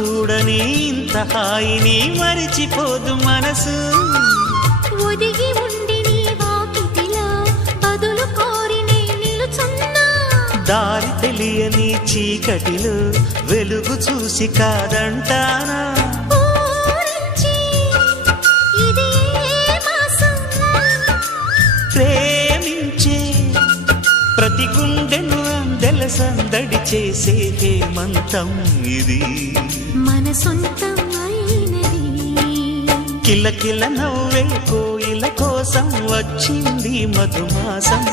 చూడని ఇంత హాయిని మరిచిపోదు మనసు. ఒదిగి ఉండి నీ వాకిటిలో బదులు కోరి నే నిలుచున్నా. దారి తెలియని చీకటిలో వెలుగు చూసి కాదంటానా. ప్రేమించే ప్రతి గుండెను అందెల సందడి చేసే హేమంతం ఇది. మన సొంతం అయినది. కిలకిల నవ్వే కోయిల కోసం వచ్చింది మధుమాసం.